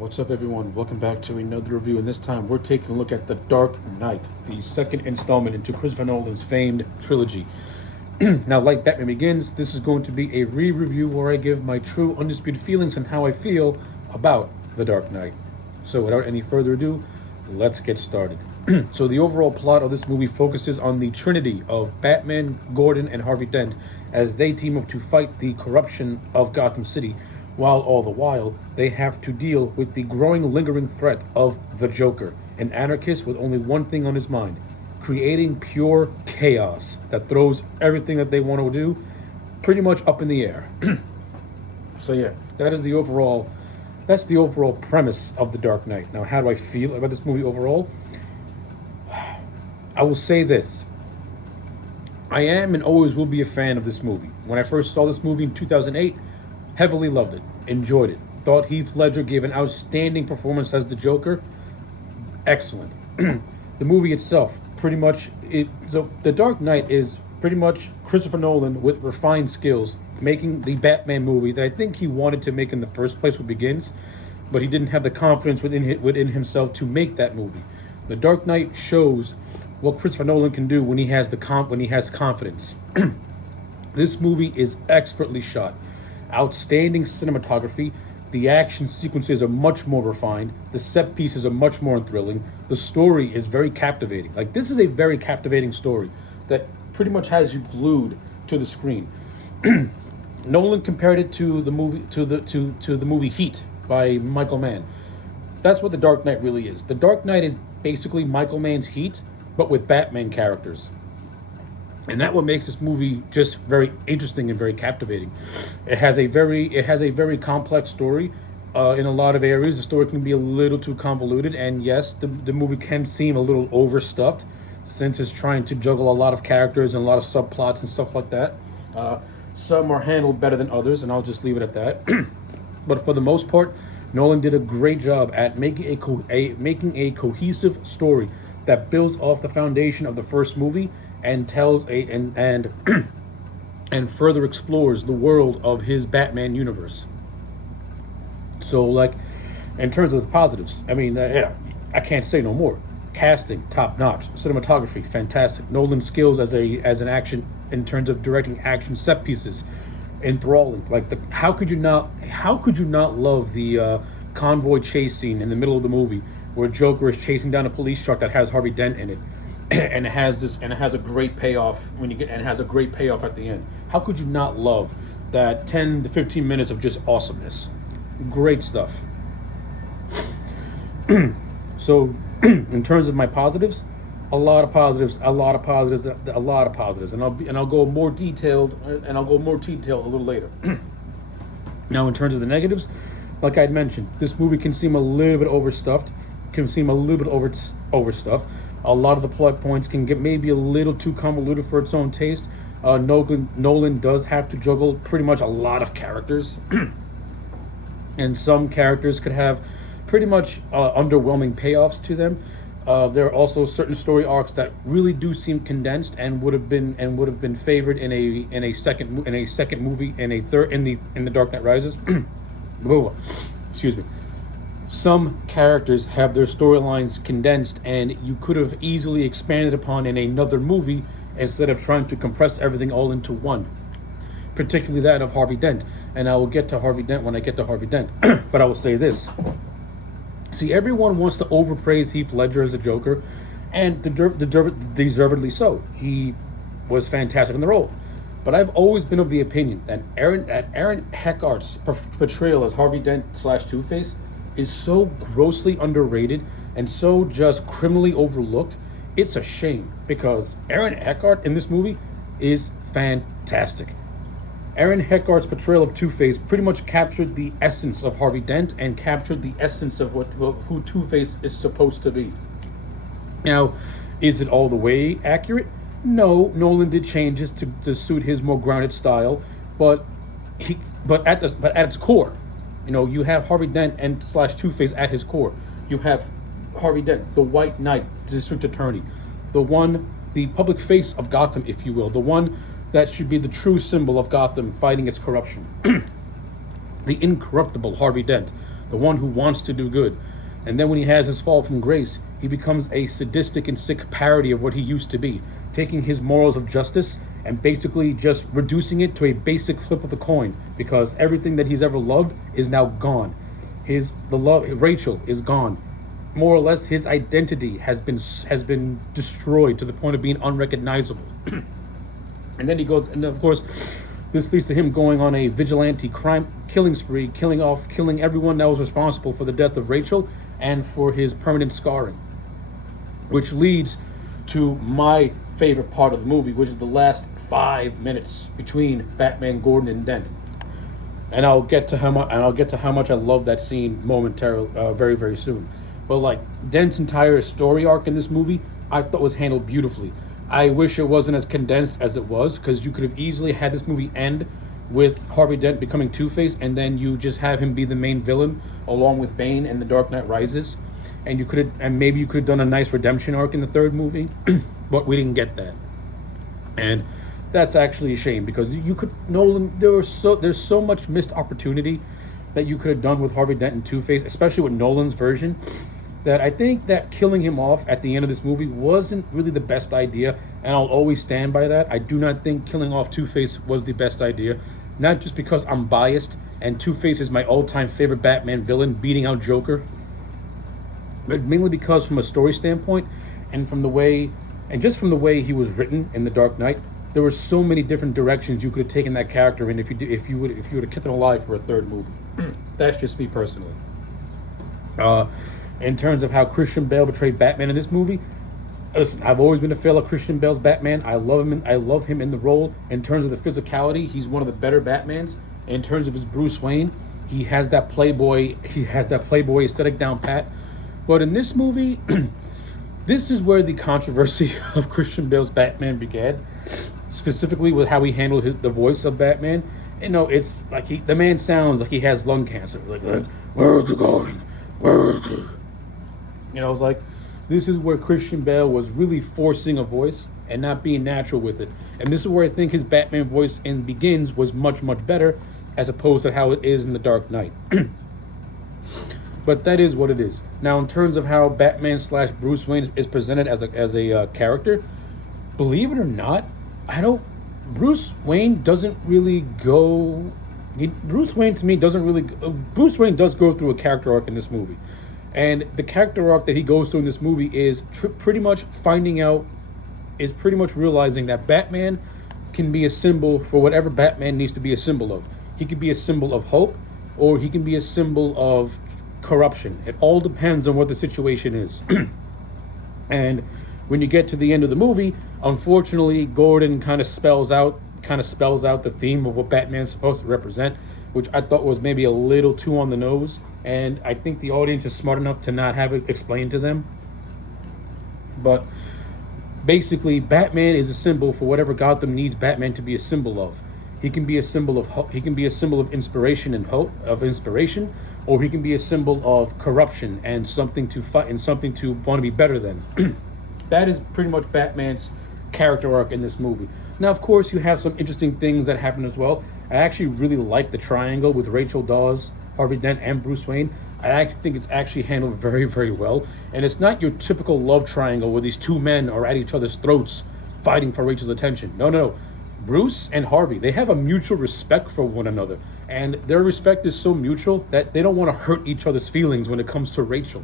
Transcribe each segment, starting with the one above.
What's up, everyone? Welcome back to another review, and this time we're taking a look at The Dark Knight, the second installment into Christopher Nolan's famed trilogy. Now, like Batman Begins, this is going to be a re-review where I give my true, undisputed feelings on how I feel about The Dark Knight. So, without any further ado, let's get started. So, the overall plot of this movie focuses on the trinity of Batman, Gordon, and Harvey Dent as they team up to fight the corruption of Gotham City, while all the while they have to deal with the growing, lingering threat of the Joker, an anarchist with only one thing on his mind: creating pure chaos that throws everything that they want to do pretty much up in the air. So yeah, that's the overall premise of The Dark Knight. Now, how do I feel about this movie overall? I will say this. I am and always will be a fan of this movie. When I first saw this movie in 2008, heavily loved it, enjoyed it. Thought Heath Ledger gave an outstanding performance as the Joker. Excellent. The movie itself, The Dark Knight is pretty much Christopher Nolan with refined skills, making the Batman movie that I think he wanted to make in the first place with Begins, but he didn't have the confidence within himself to make that movie. The Dark Knight shows what Christopher Nolan can do when he has confidence. This movie is expertly shot. Outstanding cinematography. The action sequences are much more refined. The set pieces are much more thrilling. The story is very captivating. Like, this is a very captivating story that pretty much has you glued to the screen. Nolan compared it to the movie Heat by Michael Mann. That's what The Dark Knight really is. The Dark Knight is basically Michael Mann's Heat, but with Batman characters. And that what makes this movie just very interesting and very captivating. It has a very complex story. In a lot of areas, the story can be a little too convoluted, and yes, the movie can seem a little overstuffed, since it's trying to juggle a lot of characters and a lot of subplots and stuff like that. Some are handled better than others, and I'll just leave it at that. But for the most part, Nolan did a great job at making a cohesive story that builds off the foundation of the first movie and tells and further explores the world of his Batman universe. So, like, in terms of the positives, I mean, yeah, I can't say no more. Casting, top notch. Cinematography, fantastic. Nolan's skills as an action in terms of directing action set pieces, enthralling. Like, how could you not love the convoy chase scene in the middle of the movie where Joker is chasing down a police truck that has Harvey Dent in it, and it has a great payoff at the end. How could you not love that 10 to 15 minutes of just awesomeness? Great stuff. So, in terms of my positives, a lot of positives, and I'll go more detailed a little later. Now, in terms of the negatives, like I'd mentioned, this movie can seem a little bit overstuffed, overstuffed. A lot of the plot points can get maybe a little too convoluted for its own taste. Nolan does have to juggle pretty much a lot of characters, and some characters could have pretty much underwhelming payoffs to them. There are also certain story arcs that really do seem condensed and would have been favored in a second movie, in the Dark Knight Rises. Excuse me. Some characters have their storylines condensed, and you could have easily expanded upon in another movie instead of trying to compress everything all into one. Particularly that of Harvey Dent. And I will get to Harvey Dent when I get to Harvey Dent. But I will say this. See, everyone wants to overpraise Heath Ledger as a Joker, and deservedly so. He was fantastic in the role. But I've always been of the opinion that Aaron Eckhart's portrayal as Harvey Dent / Two-Face is so grossly underrated and so just criminally overlooked. It's a shame, because Aaron Eckhart in this movie is fantastic. Aaron Eckhart's portrayal of Two-Face pretty much captured the essence of Harvey Dent and captured the essence of who Two-Face is supposed to be. Now, is it all the way accurate? No, Nolan did changes to suit his more grounded style, but at its core, you have Harvey Dent and / Two-Face at his core. You have Harvey Dent, the White Knight, district attorney, the public face of Gotham, if you will, the one that should be the true symbol of Gotham fighting its corruption. The incorruptible Harvey Dent, the one who wants to do good. And then when he has his fall from grace, he becomes a sadistic and sick parody of what he used to be, taking his morals of justice and basically just reducing it to a basic flip of the coin, because everything that he's ever loved is now gone. The love Rachel is gone. More or less, his identity has been destroyed to the point of being unrecognizable. And then he goes, and of course, this leads to him going on a vigilante crime killing spree, killing everyone that was responsible for the death of Rachel and for his permanent scarring. Which leads to my favorite part of the movie, which is the last 5 minutes between Batman, Gordon, and Dent. And I'll get to how much I love that scene momentarily, very very soon. But like Dent's entire story arc in this movie, I thought was handled beautifully. I wish it wasn't as condensed as it was, because you could have easily had this movie end with Harvey Dent becoming Two-Face, and then you just have him be the main villain along with Bane and The Dark Knight Rises, and maybe you could have done a nice redemption arc in the third movie, but we didn't get that, and that's actually a shame, because Nolan, there's so much missed opportunity that you could have done with Harvey Dent and Two-Face, especially with Nolan's version, that I think that killing him off at the end of this movie wasn't really the best idea, and I'll always stand by that. I do not think killing off Two-Face was the best idea, not just because I'm biased and Two-Face is my all-time favorite Batman villain, beating out Joker, but mainly because from a story standpoint and from the way he was written in The Dark Knight, there were so many different directions you could have taken that character in if you would have kept him alive for a third movie. That's just me personally. In terms of how Christian Bale portrayed Batman in this movie, listen, I've always been a fan of Christian Bale's Batman. I love him in the role. In terms of the physicality, he's one of the better Batmans. In terms of his Bruce Wayne, he has that playboy aesthetic down pat. But in this movie, this is where the controversy of Christian Bale's Batman began, specifically with how he handled the voice of Batman. It's like the man sounds like he has lung cancer. Like where is he going? Where is he? It's like, this is where Christian Bale was really forcing a voice and not being natural with it. And this is where I think his Batman voice in Begins was much, much better, as opposed to how it is in The Dark Knight. But that is what it is. Now, in terms of how Batman / Bruce Wayne is presented as a character, believe it or not, Bruce Wayne doesn't really go... Bruce Wayne Bruce Wayne does go through a character arc in this movie. And the character arc that he goes through in this movie is pretty much realizing that Batman can be a symbol for whatever Batman needs to be a symbol of. He could be a symbol of hope, or he can be a symbol of corruption. It all depends on what the situation is. And when you get to the end of the movie, unfortunately, Gordon kind of spells out the theme of what Batman's supposed to represent, which I thought was maybe a little too on the nose. And I think the audience is smart enough to not have it explained to them. But basically, Batman is a symbol for whatever Gotham needs Batman to be a symbol of. He can be a symbol of hope. He can be a symbol of inspiration and hope, or he can be a symbol of corruption and something to fight and something to want to be better than. That is pretty much Batman's character arc in this movie. Now, of course, you have some interesting things that happen as well. I actually really like the triangle with Rachel Dawes, Harvey Dent, and Bruce Wayne. I actually think it's actually handled very, very well. And it's not your typical love triangle where these two men are at each other's throats fighting for Rachel's attention. No. Bruce and Harvey, they have a mutual respect for one another. And their respect is so mutual that they don't want to hurt each other's feelings when it comes to Rachel.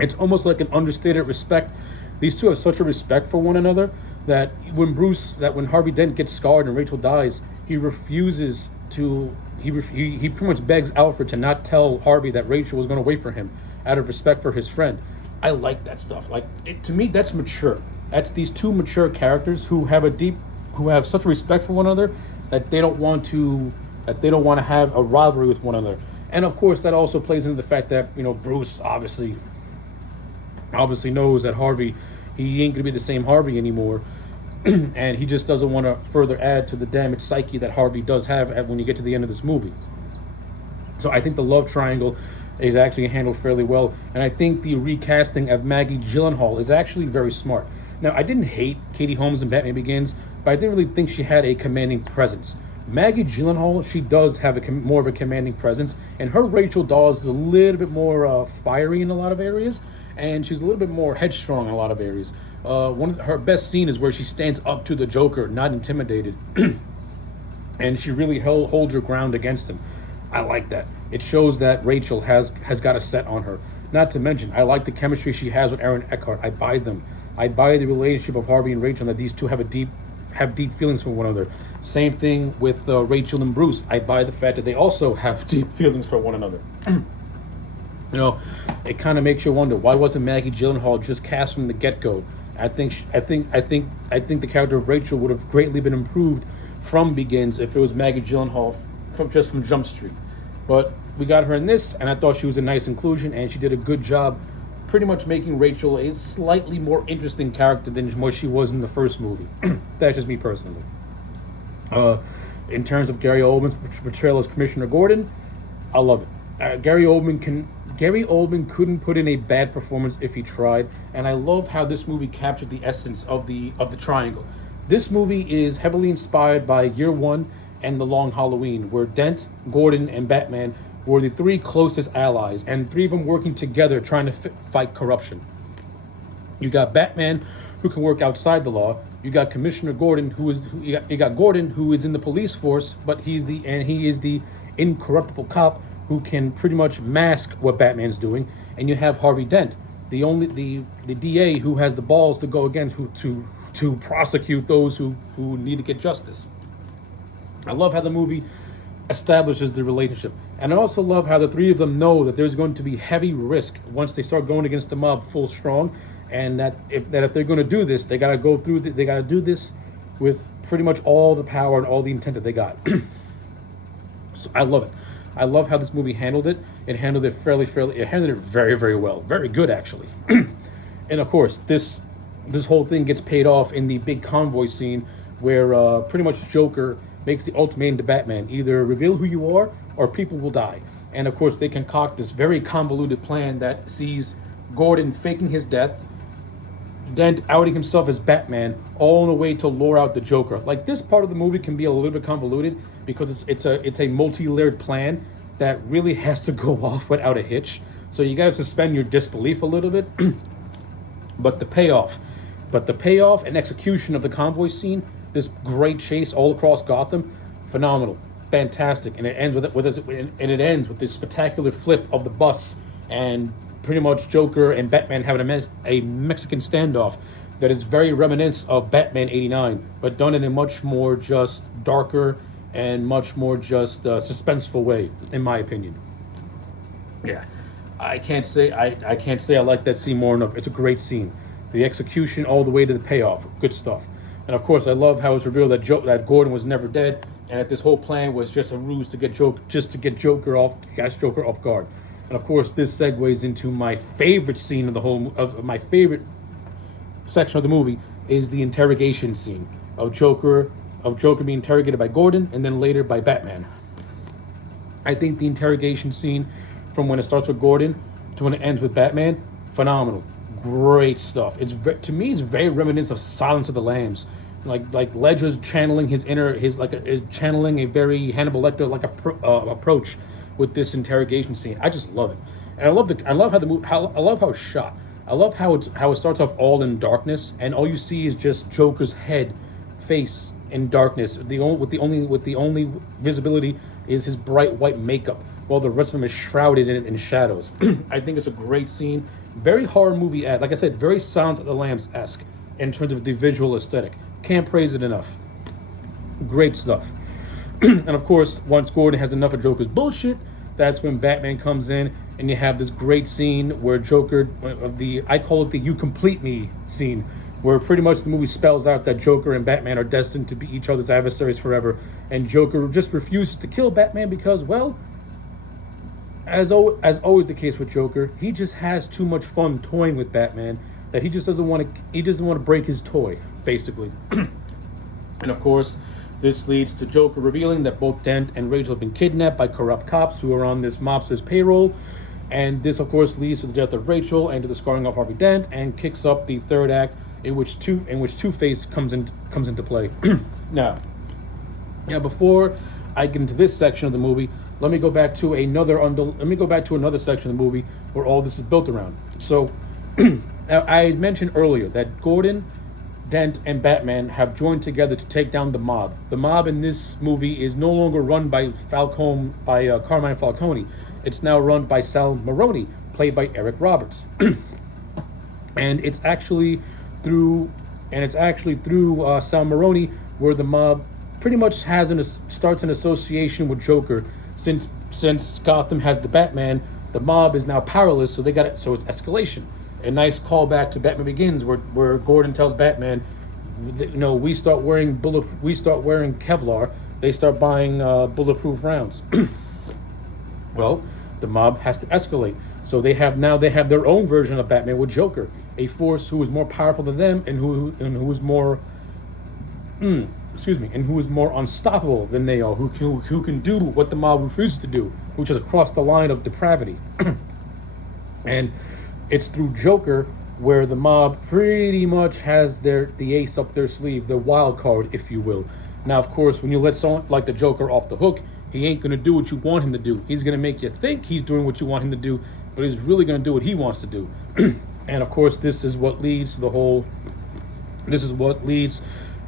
It's almost like an understated respect. These two have such a respect for one another that when Harvey Dent gets scarred and Rachel dies, he refuses to. He pretty much begs Alfred to not tell Harvey that Rachel was going to wait for him out of respect for his friend. I like that stuff. To me, that's mature. That's these two mature characters who have such a respect for one another that they don't want to have a rivalry with one another. And of course, that also plays into the fact that Bruce obviously knows that Harvey, he ain't gonna be the same Harvey anymore. And he just doesn't want to further add to the damaged psyche that Harvey does have when you get to the end of this movie. So I think the love triangle is actually handled fairly well, and I think the recasting of Maggie Gyllenhaal is actually very smart. Now, I didn't hate Katie Holmes in Batman Begins, but I didn't really think she had a commanding presence. Maggie Gyllenhaal, she does have more of a commanding presence, and her Rachel Dawes is a little bit more fiery in a lot of areas, and she's a little bit more headstrong in a lot of areas. One of her best scene is where she stands up to the Joker, not intimidated, and she really holds her ground against him. I like that. It shows that Rachel has got a set on her. Not to mention, I like the chemistry she has with Aaron Eckhart. I buy them. I buy the relationship of Harvey and Rachel, and that these two have deep feelings for one another. Same thing with Rachel and Bruce. I buy the fact that they also have deep feelings for one another. You know, it kind of makes you wonder, why wasn't Maggie Gyllenhaal just cast from the get-go? I think the character of Rachel would have greatly been improved from Begins if it was Maggie Gyllenhaal from Jump Street. But we got her in this, and I thought she was a nice inclusion, and she did a good job pretty much making Rachel a slightly more interesting character than what she was in the first movie. That's just me personally. In terms of Gary Oldman's portrayal as Commissioner Gordon, I love it. Gary Oldman couldn't put in a bad performance if he tried, and I love how this movie captured the essence of the triangle. This movie is heavily inspired by Year One and The Long Halloween, where Dent, Gordon, and Batman were the three closest allies, and three of them working together trying to fight corruption. You got Batman, who can work outside the law. You got Commissioner Gordon, you got Gordon, who is in the police force, but he is the incorruptible cop who can pretty much mask what Batman's doing. And you have Harvey Dent, the DA who has the balls to go against to prosecute those who need to get justice. I love how the movie establishes the relationship, and I also love how the three of them know that there's going to be heavy risk once they start going against the mob full strong, and that if they're going to do this, they got to they got to do this with pretty much all the power and all the intent that they got. So I love it. I love how this movie handled it. It handled it it handled it very, very well, very good actually. And of course, this whole thing gets paid off in the big convoy scene where pretty much Joker makes the ultimatum to Batman: either reveal who you are or people will die. And of course, they concoct this very convoluted plan that sees Gordon faking his death, Dent outing himself as Batman, all in a way to lure out the Joker. Like, this part of the movie can be a little bit convoluted because it's a multi-layered plan that really has to go off without a hitch. So you gotta suspend your disbelief a little bit. But the payoff and execution of the convoy scene, this great chase all across Gotham, phenomenal, fantastic, and it ends with this spectacular flip of the bus, and pretty much Joker and Batman having a Mexican standoff that is very reminiscent of Batman '89, but done in a much more just darker and much more just suspenseful way, in my opinion. Yeah, I can't say I like that scene more enough. It's a great scene. The execution all the way to the payoff, good stuff. And of course, I love how it's revealed that Gordon was never dead, and that this whole plan was just a ruse to get Joker off guard. And of course, this segues into my favorite scene of my favorite section of the movie is the interrogation scene of Joker being interrogated by Gordon and then later by Batman. I think the interrogation scene, from when it starts with Gordon to when it ends with Batman, phenomenal. Great stuff. To me, it's very reminiscent of Silence of the Lambs, like Ledger's channeling is channeling a very Hannibal Lecter approach with this interrogation scene. I just love it, and I love how it's shot. I love how it starts off all in darkness, and all you see is just Joker's head, face in darkness. The only visibility is his bright white makeup, while the rest of him is shrouded in shadows. I think it's a great scene. Very horror movie, like I said, very Silence of the Lambs-esque in terms of the visual aesthetic. Can't praise it enough. Great stuff. And of course, once Gordon has enough of Joker's bullshit, that's when Batman comes in, and you have this great scene where I call it the "You Complete Me" scene, where pretty much the movie spells out that Joker and Batman are destined to be each other's adversaries forever, and Joker just refuses to kill Batman because, well, as always the case with Joker, he just has too much fun toying with Batman that he doesn't want to break his toy, basically. And of course, this leads to Joker revealing that both Dent and Rachel have been kidnapped by corrupt cops who are on this mobster's payroll. And this, of course, leads to the death of Rachel and to the scarring of Harvey Dent, and kicks up the third act in which Two-Face comes into play. Now, Now, before I get into this section of the movie, let me go back to another section of the movie where all this is built around. So, I mentioned earlier that Gordon, Dent, and Batman have joined together to take down the mob. The mob in this movie is no longer run by Carmine Falcone. It's now run by Sal Maroni, played by Eric Roberts, and it's actually through Sal Maroni where the mob pretty much starts an association with Joker. Since Gotham has the Batman, the mob is now powerless, so so it's escalation. A nice callback to Batman Begins, where Gordon tells Batman, we start wearing Kevlar, they start buying bulletproof rounds. Well, the mob has to escalate, so they have their own version of Batman with Joker, a force who is more powerful than them and who is more unstoppable than they are, who can do what the mob refuses to do, which is cross the line of depravity. And it's through Joker where the mob pretty much has the ace up their sleeve, the wild card, if you will. Now, of course, when you let someone like the Joker off the hook, he ain't going to do what you want him to do. He's going to make you think he's doing what you want him to do, but he's really going to do what he wants to do. And of course, this is what leads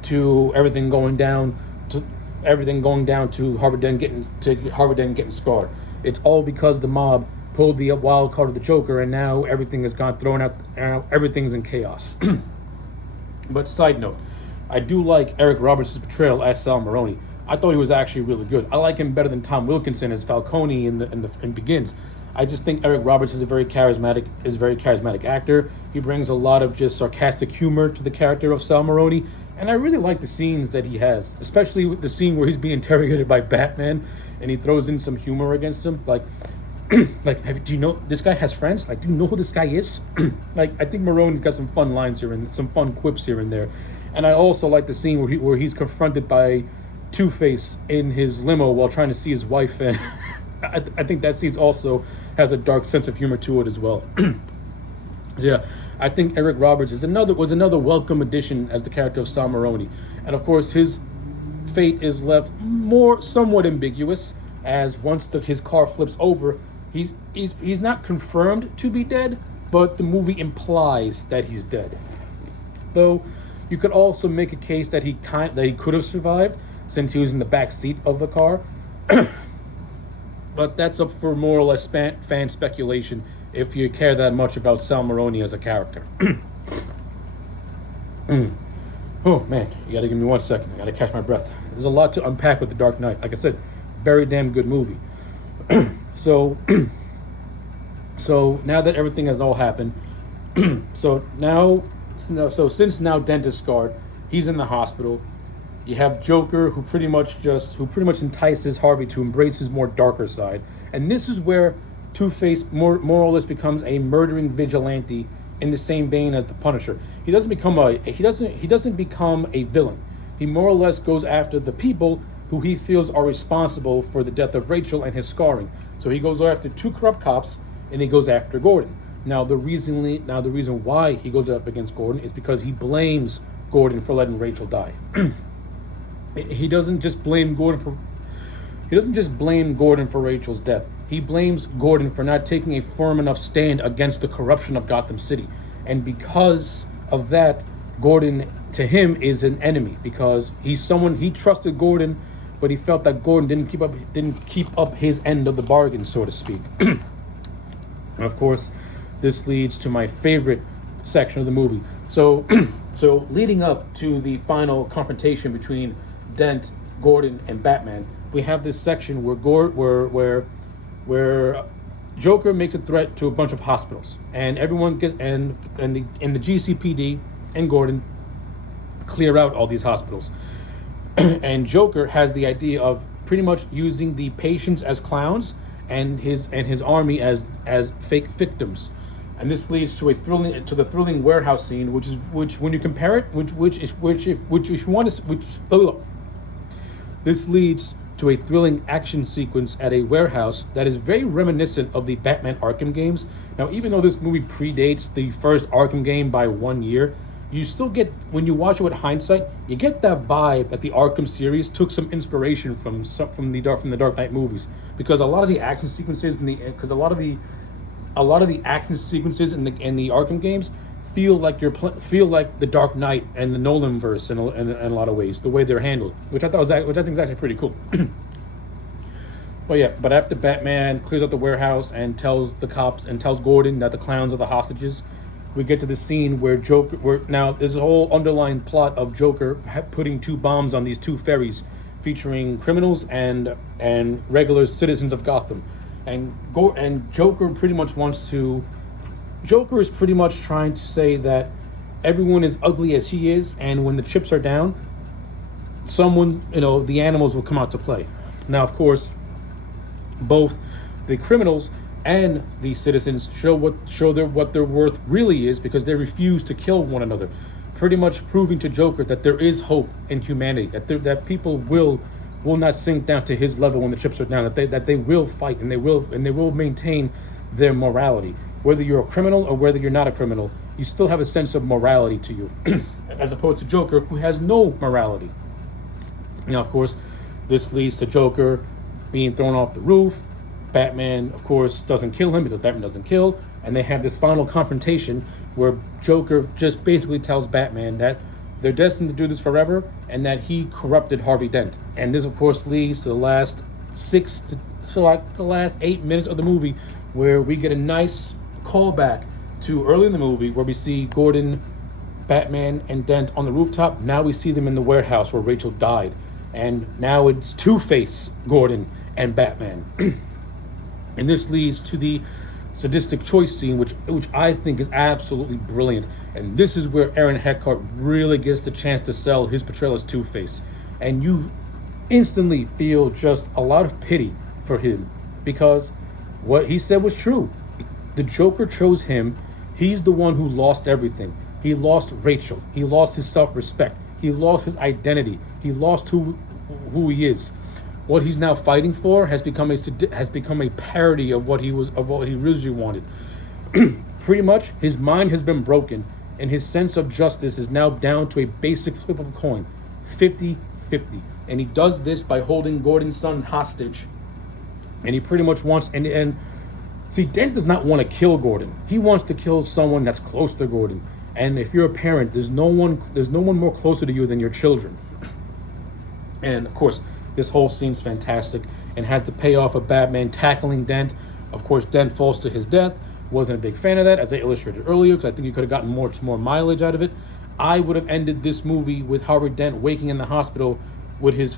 to everything going down to Harvey Dent getting scarred. It's all because the mob pulled the wild card of the Joker, and now everything has gone thrown out, and everything's in chaos. But side note, I do like Eric Roberts' portrayal as Sal Maroni. I thought he was actually really good. I like him better than Tom Wilkinson as Falcone in Begins. I just think Eric Roberts is a very charismatic actor. He brings a lot of just sarcastic humor to the character of Sal Maroni, and I really like the scenes that he has, especially with the scene where he's being interrogated by Batman, and he throws in some humor against him, like, do you know this guy has friends? Like, do you know who this guy is? Like, I think Maroni's got some fun lines here and some fun quips here and there, and I also like the scene where he's confronted by Two-Face in his limo while trying to see his wife, and I think that scene also has a dark sense of humor to it as well. Yeah, I think Eric Roberts was another welcome addition as the character of Sal Maroni, and of course his fate is left somewhat ambiguous, as once his car flips over, he's not confirmed to be dead, but the movie implies that he's dead. Though you could also make a case that he could have survived since he was in the back seat of the car. But that's up for more or less fan speculation if you care that much about Sal Maroni as a character. Oh man, you gotta give me 1 second. I gotta catch my breath. There's a lot to unpack with The Dark Knight. Like I said, very damn good movie. So now that everything has all happened, since now Dent is scarred, he's in the hospital. You have Joker, who pretty much entices Harvey to embrace his more darker side, and this is where Two-Face more or less becomes a murdering vigilante in the same vein as the Punisher. He doesn't become a villain. He more or less goes after the people who he feels are responsible for the death of Rachel and his scarring. So he goes after 2 corrupt cops, and he goes after Gordon. Now the reason why he goes up against Gordon is because he blames Gordon for letting Rachel die. He doesn't just blame Gordon for Rachel's death. He blames Gordon for not taking a firm enough stand against the corruption of Gotham City. And because of that, Gordon, to him, is an enemy, because he trusted Gordon, but he felt that Gordon didn't keep up his end of the bargain, so to speak. And of course, this leads to my favorite section of the movie. So leading up to the final confrontation between Dent, Gordon, and Batman, we have this section where Joker makes a threat to a bunch of hospitals, and everyone gets and the GCPD and Gordon clear out all these hospitals. And Joker has the idea of pretty much using the patients as clowns and his army as fake victims. And this leads to the thrilling warehouse scene, which when you compare it, this leads to a thrilling action sequence at a warehouse that is very reminiscent of the Batman Arkham games. Now, even though this movie predates the first Arkham game by 1 year, you still get, when you watch it with hindsight, you get that vibe that the Arkham series took some inspiration from the Dark Knight movies, because a lot of the action sequences in the because a lot of the action sequences in the Arkham games feel like the Dark Knight and the Nolan verse in a lot of ways, the way they're handled, which I think is actually pretty cool. But yeah, but after Batman clears out the warehouse and tells the cops and tells Gordon that the clowns are the hostages, we get to the scene where now there's a whole underlying plot of Joker putting two bombs on these two ferries, featuring criminals and regular citizens of Gotham, and Joker is pretty much trying to say that everyone is ugly as he is, and when the chips are down, the animals will come out to play. Now, of course, both the criminals and the citizens show what their worth really is, because they refuse to kill one another, pretty much proving to Joker that there is hope in humanity, that people will not sink down to his level when the chips are down, that they will fight, and they will maintain their morality. Whether you're a criminal or whether you're not a criminal, you still have a sense of morality to you, as opposed to Joker, who has no morality. Now, of course, this leads to Joker being thrown off the roof. Batman, of course, doesn't kill him because Batman doesn't kill, and they have this final confrontation where Joker just basically tells Batman that they're destined to do this forever, and that he corrupted Harvey Dent. And this, of course, leads to the last 8 minutes of the movie, where we get a nice callback to early in the movie, where we see Gordon, Batman, and Dent on the rooftop. Now we see them in the warehouse where Rachel died, and now it's Two-Face Gordon and Batman. And this leads to the sadistic choice scene, which I think is absolutely brilliant. And this is where Aaron Eckhart really gets the chance to sell his portrayal as Two-Face. And you instantly feel just a lot of pity for him, because what he said was true. The Joker chose him. He's the one who lost everything. He lost Rachel. He lost his self-respect. He lost his identity. He lost who he is. What he's now fighting for has become a parody of what he originally wanted. Pretty much, his mind has been broken, and his sense of justice is now down to a basic flip of a coin, 50-50. And he does this by holding Gordon's son hostage. And he pretty much wants and see, Dent does not want to kill Gordon. He wants to kill someone that's close to Gordon. And if you're a parent, there's no one more closer to you than your children. And of course, this whole scene's fantastic and has the payoff of Batman tackling Dent. Of course, Dent falls to his death. Wasn't a big fan of that, as I illustrated earlier, because I think you could have gotten more mileage out of it. I would have ended this movie with Harvey Dent waking in the hospital with his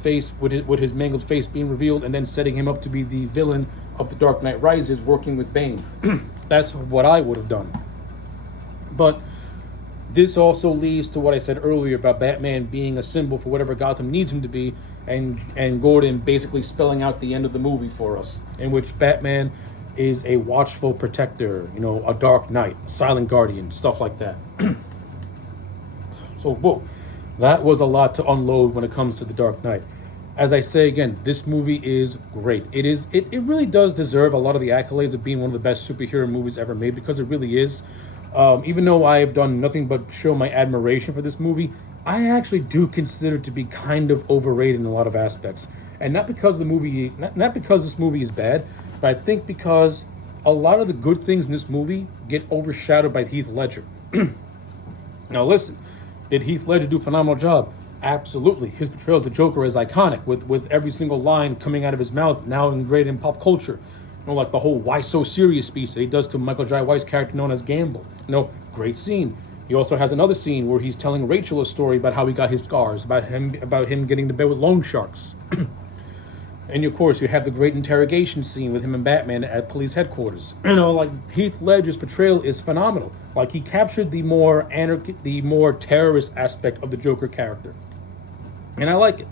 mangled face being revealed, and then setting him up to be the villain of The Dark Knight Rises, working with Bane. That's what I would have done. But this also leads to what I said earlier about Batman being a symbol for whatever Gotham needs him to be, and Gordon basically spelling out the end of the movie for us, in which Batman is a watchful protector, a dark knight, a silent guardian, stuff like that. So, whoa, that was a lot to unload when it comes to The Dark Knight. As I say again, this movie is great. It really does deserve a lot of the accolades of being one of the best superhero movies ever made, because it really is. Even though I have done nothing but show my admiration for this movie, I actually do consider it to be kind of overrated in a lot of aspects. And not because not because this movie is bad, but I think because a lot of the good things in this movie get overshadowed by Heath Ledger. Now listen, did Heath Ledger do a phenomenal job? Absolutely. His portrayal of the Joker is iconic, with every single line coming out of his mouth now ingrained in pop culture. Like the whole "Why so serious" speech that he does to Michael Jai White's character known as Gamble. Great scene. He also has another scene where he's telling Rachel a story about how he got his scars, about him getting to bed with loan sharks. And of course, you have the great interrogation scene with him and Batman at police headquarters. Heath Ledger's portrayal is phenomenal. He captured the more terrorist aspect of the Joker character, and I like it.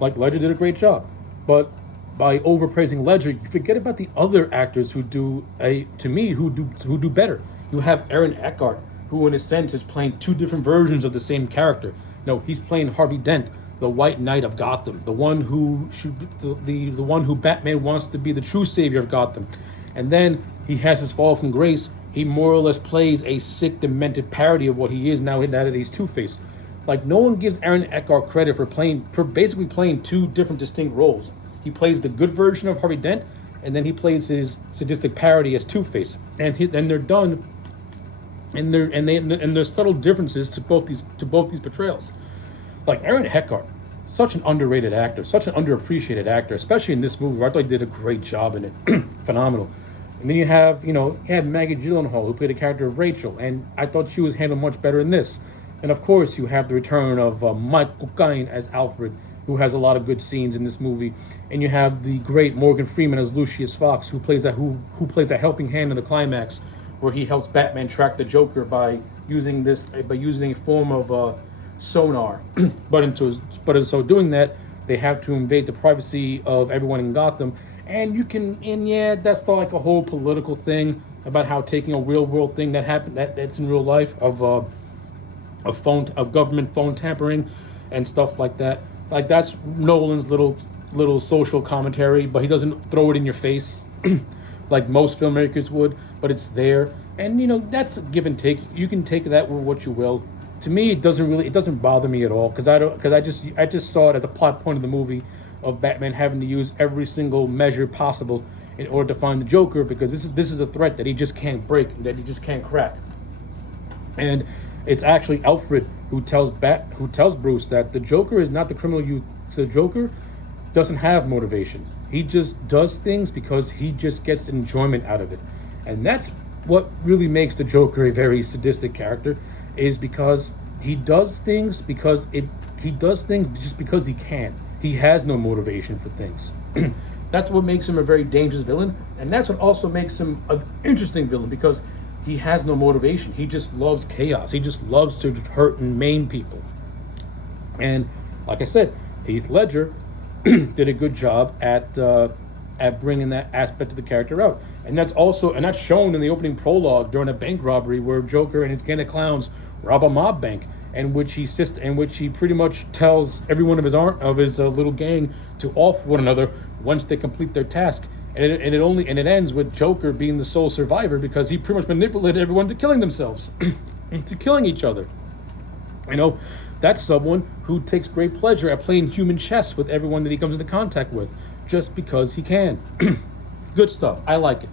Ledger did a great job, but by overpraising Ledger, you forget about the other actors who do better. You have Aaron Eckhart, who in a sense is playing two different versions of the same character. He's playing Harvey Dent, the White Knight of Gotham, the one who Batman wants to be the true savior of Gotham. And then he has his fall from grace. he more or less plays a sick, demented parody of what he is now that he's Two-Face. Like, no one gives Aaron Eckhart credit for basically playing two different distinct roles. He plays the good version of Harvey Dent, and then he plays his sadistic parody as Two-Face. And they're done, and there's subtle differences to both these portrayals. Like, Aaron Eckhart, such an underrated actor, such an underappreciated actor, especially in this movie. I thought he did a great job in it, phenomenal. And then you have Maggie Gyllenhaal, who played the character of Rachel, and I thought she was handled much better in this. And of course, you have the return of Michael Caine as Alfred, who has a lot of good scenes in this movie. And you have the great Morgan Freeman as Lucius Fox, who plays that helping hand in the climax, where he helps Batman track the Joker by using a form of sonar. but in so doing that, they have to invade the privacy of everyone in Gotham. And yeah, that's like a whole political thing about how taking a real world thing that happened that's in real life of government phone tampering and stuff like that. Like, that's Nolan's little social commentary, but he doesn't throw it in your face like most filmmakers would. But it's there, and that's a give and take. You can take that with what you will. To me, it doesn't bother me at all, because I just saw it as a plot point of the movie of Batman having to use every single measure possible in order to find the Joker, because this is a threat that he just can't break, that he just can't crack. And it's actually Alfred who tells Bruce that the Joker is not the criminal. The Joker doesn't have motivation. He just does things because he just gets enjoyment out of it, and that's what really makes the Joker a very sadistic character, is because he does things just because he can. He has no motivation for things. That's what makes him a very dangerous villain, and that's what also makes him an interesting villain, because he has no motivation. He just loves chaos. He just loves to hurt and maim people. And like I said, Heath Ledger did a good job at bringing that aspect of the character out. And that's shown in the opening prologue during a bank robbery where Joker and his gang of clowns rob a mob bank, in which he pretty much tells every one of his little gang to off one another once they complete their task. And it ends with Joker being the sole survivor, because he pretty much manipulated everyone to killing themselves, to killing each other. That's someone who takes great pleasure at playing human chess with everyone that he comes into contact with, just because he can. Good stuff. I like it.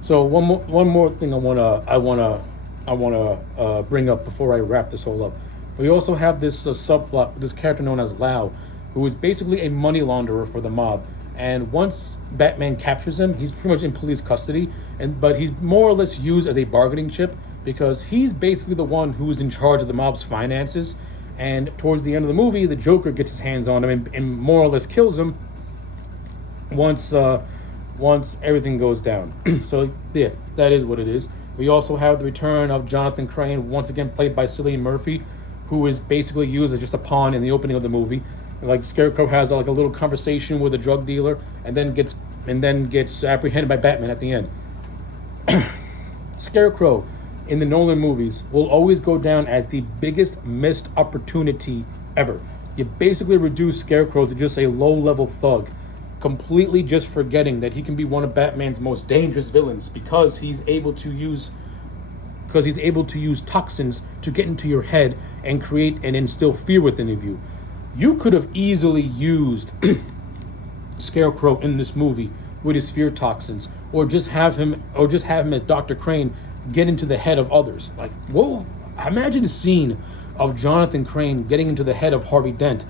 So one more thing I wanna bring up before I wrap this whole up. We also have this subplot with this character known as Lau, who is basically a money launderer for the mob. And once Batman captures him, he's pretty much in police custody, but he's more or less used as a bargaining chip, because he's basically the one who is in charge of the mob's finances. And towards the end of the movie, the Joker gets his hands on him and more or less kills him once everything goes down. So yeah, that is what it is. We also have the return of Jonathan Crane, once again played by Cillian Murphy, who is basically used as just a pawn in the opening of the movie. Like, Scarecrow has like a little conversation with a drug dealer, and then gets apprehended by Batman at the end. Scarecrow in the Nolan movies will always go down as the biggest missed opportunity ever. You basically reduce Scarecrow to just a low-level thug, completely just forgetting that he can be one of Batman's most dangerous villains, because he's able to use toxins to get into your head and create and instill fear within you. You could have easily used Scarecrow in this movie with his fear toxins, or just have him as Dr. Crane get into the head of others. Like, whoa! Imagine a scene of Jonathan Crane getting into the head of Harvey Dent,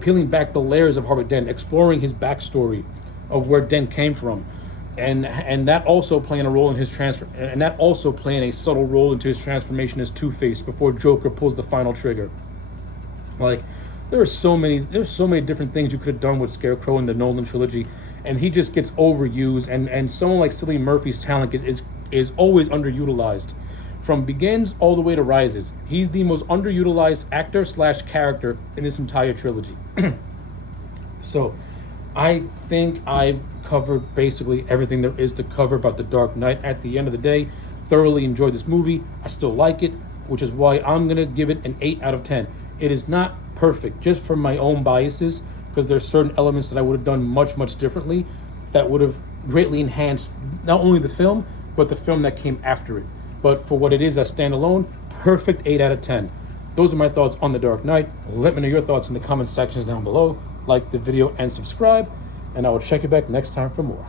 peeling back the layers of Harvey Dent, exploring his backstory of where Dent came from, and that also playing a role in his and that also playing a subtle role into his transformation as Two-Face before Joker pulls the final trigger. Like, there's so many different things you could have done with Scarecrow in the Nolan trilogy, and he just gets overused. And someone like Cillian Murphy's talent is always underutilized. From Begins all the way to Rises, he's the most underutilized actor / character in this entire trilogy. So, I think I've covered basically everything there is to cover about The Dark Knight. At the end of the day, thoroughly enjoyed this movie. I still like it, which is why I'm gonna give it an 8 out of 10. It is not perfect, just from my own biases, because there's certain elements that I would have done much differently that would have greatly enhanced not only the film, but the film that came after it. But for what it is as standalone, perfect 8 out of 10. Those are my thoughts on The Dark Knight. Let me know your thoughts in the comment sections down below. Like the video and subscribe, and I will check you back next time for more.